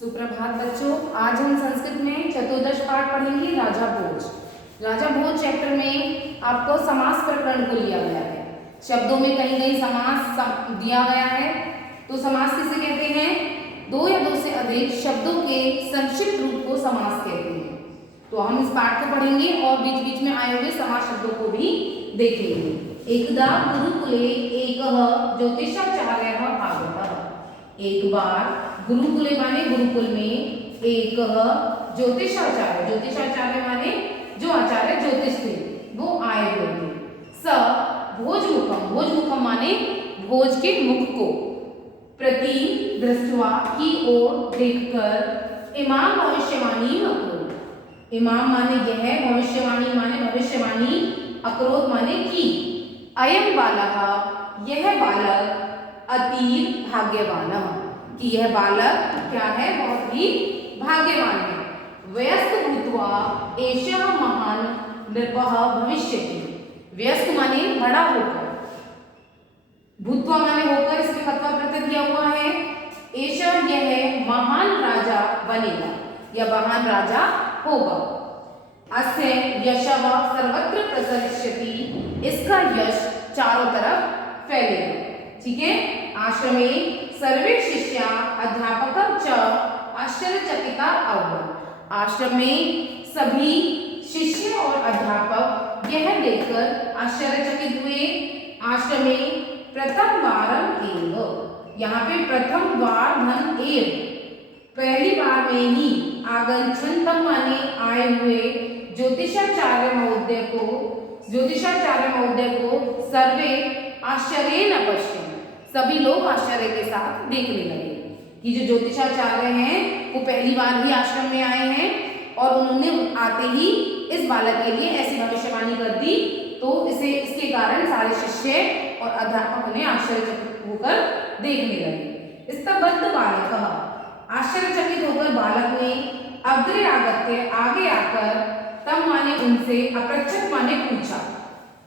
सुप्रभात बच्चों, आज हम संस्कृत में चतुर्दश पाठ पढ़ेंगे राजा भोज। राजा भोज चैप्टर में आपको समास प्रकरण को लिया गया है। शब्दों में कहीं कहीं समास दिया गया है। तो समास किसे कहते हैं? दो या दो से अधिक शब्दों के संक्षिप्त रूप को समास कहते हैं। तो हम इस पाठ को पढ़ेंगे और बीच बीच में आए हुए समास शब्दों को भी देखेंगे। एकदा गुरुकुले एकः ज्योतिषाचार्यः आगतः। एक बार गुरुकुले माने गुरुकुल में एक ज्योतिषाचार्य, ज्योतिषाचार्य माने जो आचार्य ज्योतिष थे वो आए हुए थे। स भोजमुखम, भोजमुखम माने भोज के मुख को, प्रति दृष्ट्वा की ओर देखकर इमाम भविष्यवाणी अकरोत्। इमाम माने यह, भविष्यवाणी माने भविष्यवाणी, अकरोत् माने की। अयम बालः, यह बालक, अतीव भाग्यवानः, कि यह बालक क्या है? बहुत ही भाग्यवान है। वयस्क भूत्वा एषः महान नृपः भविष्यति। वयस्क माने बड़ा होकर, भूत्वा माने होकर, इसमें कत्वा प्रत्यय दिया हुआ है। एषः यह महान राजा बनेगा या महान राजा होगा। अस्य यशः सर्वत्र प्रसरिष्यति, इसका यश चारों तरफ फैलेगा। ठीक है। आश्रमे सर्वे शिष्या अध्यापक च आश्चर्यचकिता अभवन्। आश्रम में सभी शिष्य और अध्यापक यह देखकर आश्चर्यचकित हुए। आश्रम में प्रथम वारम एव, यहाँ पे प्रथम वार धन एव, पहली बार में ही, आगच्छन्तम माने आए हुए, ज्योतिषाचार्य महोदय को, ज्योतिषाचार्य महोदय को सर्वे आश्चर्येण पश्यन्, सभी लोग आश्चर्य के साथ देखने लगे कि जो ज्योतिषाचार्य हैं वो पहली बार ही आश्रम में आए हैं और उन्होंने आते ही इस बालक के लिए ऐसी भविष्यवाणी कर दी। तो इसके कारण सारे शिष्य और अध्यापक उन्हें आश्चर्यचकित होकर देखने लगे। स्तब्ध बालकः, आश्चर्यचकित होकर बालक ने अग्रे आगत्य, आगे आकर, तम माने उनसे, अपृच्छत् माने पूछा,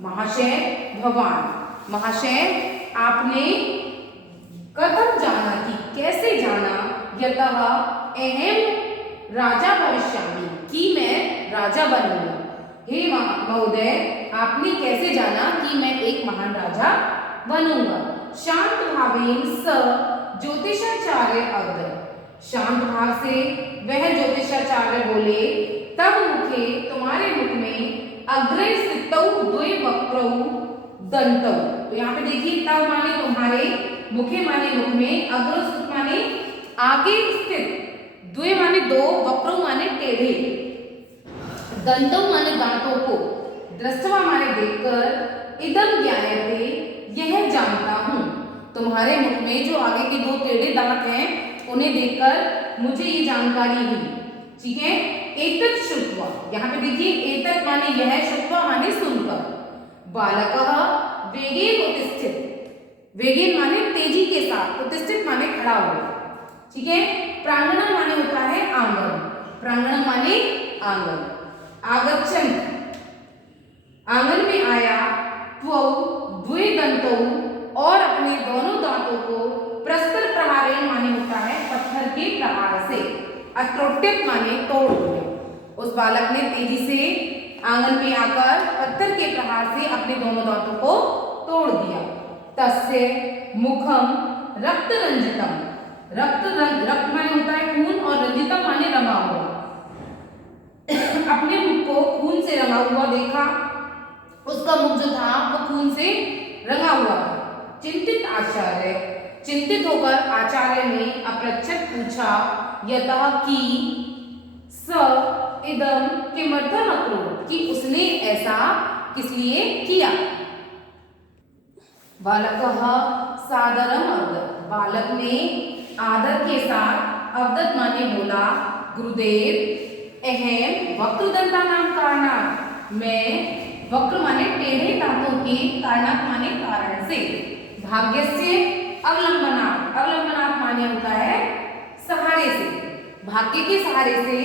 महाशय भवान, महाशय आपने कथम जाना, कि कैसे जाना, यतः अहम राजा भविष्यामि, कि मैं राजा बनूंगा। हे महोदय, आपने कैसे जाना कि मैं एक महान राजा बनूंगा? शांत भावेन स ज्योतिषाचार्य अवदत्, शांत भाव से वह ज्योतिषाचार्य बोले, तब मुखे, तुम्हारे मुख में, अग्रे स्थितौ द्वे वक्रौ दंतौ। तो यहाँ पे देखिए, तब माने तुम्हारे, मुखे माने मुख में, अग्र माने आगे स्थित, द्वे माने दो, वक्रौ माने टेढ़े, दंतौ माने दांतों को, दृष्ट्वा माने देखकर, इदम ज्ञायते, यह जानता हूँ। तुम्हारे मुख में जो आगे के दो टेढ़े दांत हैं उन्हें देखकर मुझे ये जानकारी हुई। ठीक है। एतत् श्रुत्वा, यहाँ पे देखिए, एतत् माने यह, श्रुत्वा माने सुनकर, बालकः वेगेन उत्तिष्ठत्, वेगेन माने तेजी के साथ, उत्तिष्ठत् माने खड़ा हुआ। ठीक है। प्रांगणम माने होता है आंगन, प्रांगणम माने आंगन। आगच्छन्, आंगन में आया, त्वौ द्वे दंतौ, और अपने दोनों दांतों को, प्रस्तर प्रहारेण माने होता है पत्थर के प्रहार से, अत्रोट्यत माने तोड़ दिया। उस बालक ने तेजी से आंगन में आकर पत्थर के प्रहार से अपने दोनों दांतों को तोड़ दिया। तस्य मुखम रक्त रंजितम, रक्त माने होता है खून, और रंजितम माने रंगा हुआ। अपने मुख को खून से रंगा हुआ देखा, उसका मुख जो था वो खून से रंगा हुआ था। चिंतित आचार्य, चिंतित होकर आचार्य ने अपृच्छत् पूछा, यतः कि स इदम किमर्थम अकरोत्, कि उसने ऐसा किस लिए किया। बालकः सादरम अवदत्, बालक ने आदर के साथ अवदत् माने बोला, गुरुदेव अहम वक्रदंतानां कारणात्, मैं, वक्र माने टेढ़े दांतों के, कारणात् माने कारण से, भाग्यस्य अवलंबनात्, अवलंबनात् माने होता है सहारे से, भाग्य के सहारे से,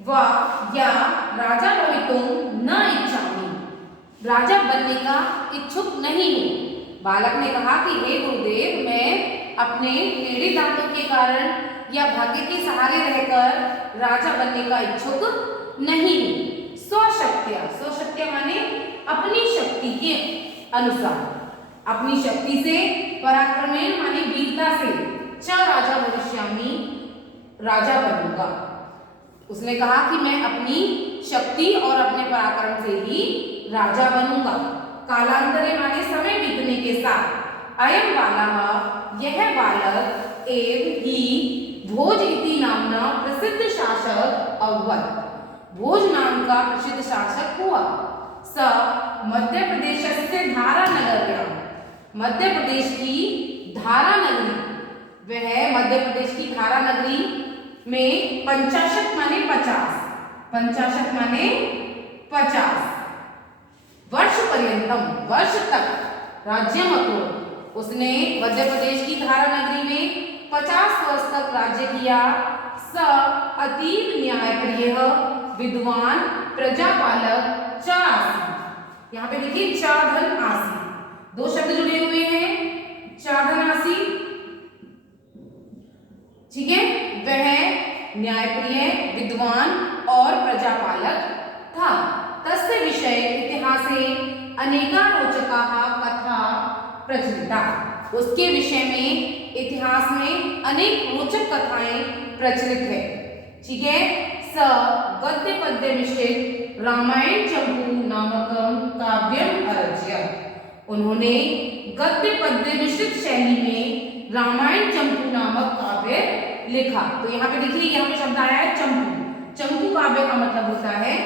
व या राजा भवितुं न इच्छामि, राजा बनने का इच्छुक नहीं हूँ। बालक ने कहा कि हे गुरुदेव, मैं अपने टेढ़े दांतों के कारण या भाग्य के सहारे रहकर राजा बनने का इच्छुक नहीं हूं। स्वशक्त्या माने अपनी शक्ति के अनुसार, अपनी शक्ति से, पराक्रमेण माने वीरता से, च राजा भविष्यामि राजा बनूंगा। उसने कहा कि मैं अपनी शक्ति और अपने पराक्रम से ही राजा बनूंगा। कालांतरे माने समय बीतने के साथ, अयम बालः यह बालक एव ही भोज इति नामना प्रसिद्ध शासक अभवत्। भोज नाम का प्रसिद्ध शासक हुआ। स मध्य प्रदेश से धारा नगर्यां, मध्य प्रदेश की धारा नगरी, वह मध्य प्रदेश की धारा नगरी में 50 माने 50, 50 माने 50 वर्ष पर्यंतम, वर्ष तक राज्यम अकुर्वत्। उसने मध्य प्रदेश की धारा नगरी में 50 वर्ष तक राज्य किया। स अतीव न्यायप्रिय विद्वान प्रजापालक च आसीत्। यहाँ पे देखिए च धन आसी, दो शब्द जुड़े हुए हैं, च धन आसी, ठीक है। वह न्यायप्रिय विद्वान और प्रजापालक था। तस्य विषय इतिहासे अनेका रोचकाः कथा प्रचलिता। उसके विषय में इतिहास में अनेक रोचक कथाएं प्रचलित है, ठीक है। स गद्य पद्य मिश्रित रामायण चंपू नामकम काव्यम अरच्य। उन्होंने गद्य पद्य मिश्रित शैली में रामायण चंपू नामक काव्य लिखा। तो यहाँ पे देखिए, यहाँ पे शब्द आया है चंपू। चंपू काव्य का मतलब होता है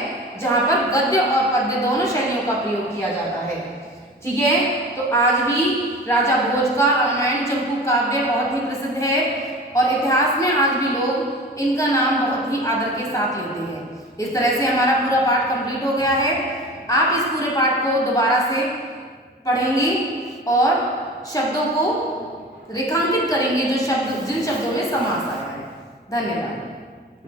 जहाँ पर गद्य और पद्य दोनों शैलियों का प्रयोग किया जाता है, ठीक है। तो आज भी राजा भोज का रामायण चंपू काव्य बहुत ही प्रसिद्ध है और इतिहास में आज भी लोग इनका नाम बहुत ही आदर के साथ लेते हैं। इस तरह से हमारा पूरा पाठ कंप्लीट हो गया है। आप इस पूरे पाठ को दोबारा से पढ़ेंगे और शब्दों को रेखांकित करेंगे जो शब्द जिन शब्दों में समास आया है। धन्यवाद।